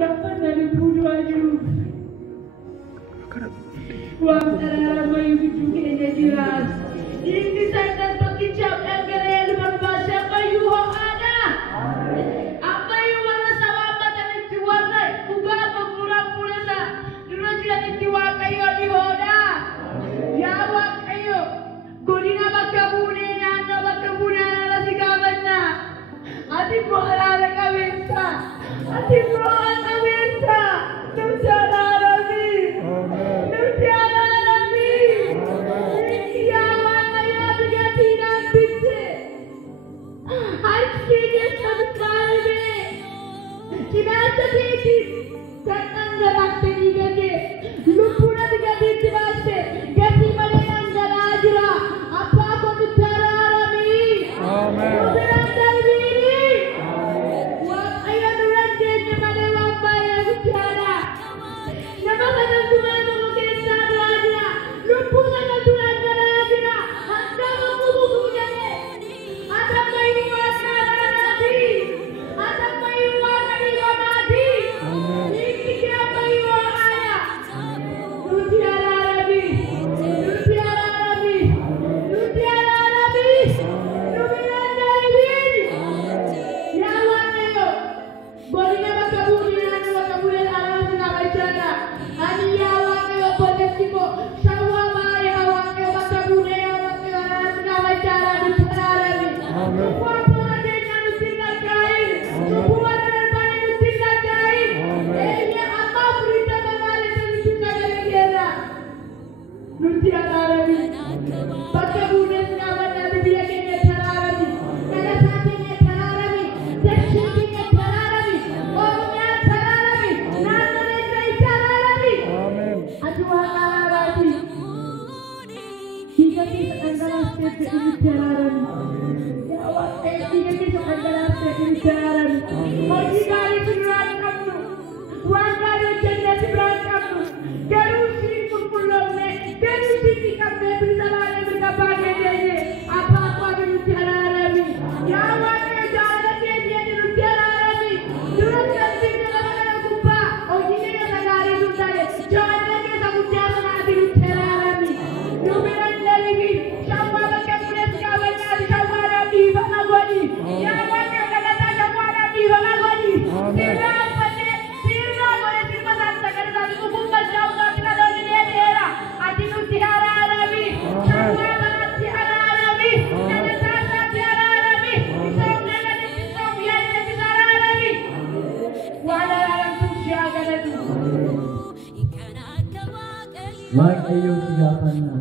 dapat dari budu aja. Wah, cara bayu juga jelas. Ini saya berkicap yang kalian berbahasa kayu ada. Apa yang warna sama dan diwarna juga berkurang pulsa. Dulu jadi diwarna kayu dihoda. Ya wak kayu. Godina bakabune nanda bakabune nanda sikabana. Ati bohala kabisa. Ati bohala kabisa. Tucara rabi. Tucara rabi. Ya wak kayu berjati nampitse. Akhirnya sampai deh. Cinta jadi datang dalam tinggalnya. Lumpurnya jadi terasa. Gati malam darajura. Apa aku bicara rami? Amen. Dari ini. Wah ayah nuran jadi pada wabah yang bicara. Nama kata Tuhan mungkin darajura. Lumpurnya nuran darajura. Anda mengukuhnya. Ada kayu warna nabi. Ada kayu warna nabi. Ini dia kayu warna. Mutiara nabi. Mutiara nabi. Mutiara nabi. Numiran nabi. Ya warna. Bolehnya bakabulin alam sinabacana. Ani ya warna potesimo. Shawama ya warna bakabulin alam sinabacana mutiara nabi. Semua pengadanya nusinga kain. Semua daripada nusinga kain. Ini apa berita mengalir dari nusinga negara. Mutiara nabi. Bakabulin alam nabi dia kena cara nabi. Nada satunya cara nabi. Deshikinya cara nabi. Orangnya cara nabi. Nada negara cara nabi. Aduh nabi. Tiga kisah antara setiap ini cara nabi. Ya Allah, tiga kisah antara setiap ini cara nabi. Bagi kali sebelah kamu. Warga dan janda sebelah kamu. Garusi kumpulone. Garusi kamu bersama yang berkapakan dia. Apa-apa dengan cara nabi. Ya Allah, jalan dia di cara nabi. Turun ganti dengan kupa. Oh ini yang negara itu tadi. Jangan lagi sama cara nabi cara nabi. Numiran nabi. Siapa bagai punya kawan nabi siapa nabi bana goni. Ya Allah, kata siapa nabi bana goni. Sirna pada sirna boleh sirna santa kerja nabi kumpul jauh dari kada dia. Adi mutiara nabi. Siapa mutiara nabi. Nada santa tiara nabi. Isomnya nada isomnya tiara nabi. Wala langsung siaga itu. Wag ay iyong sigapan na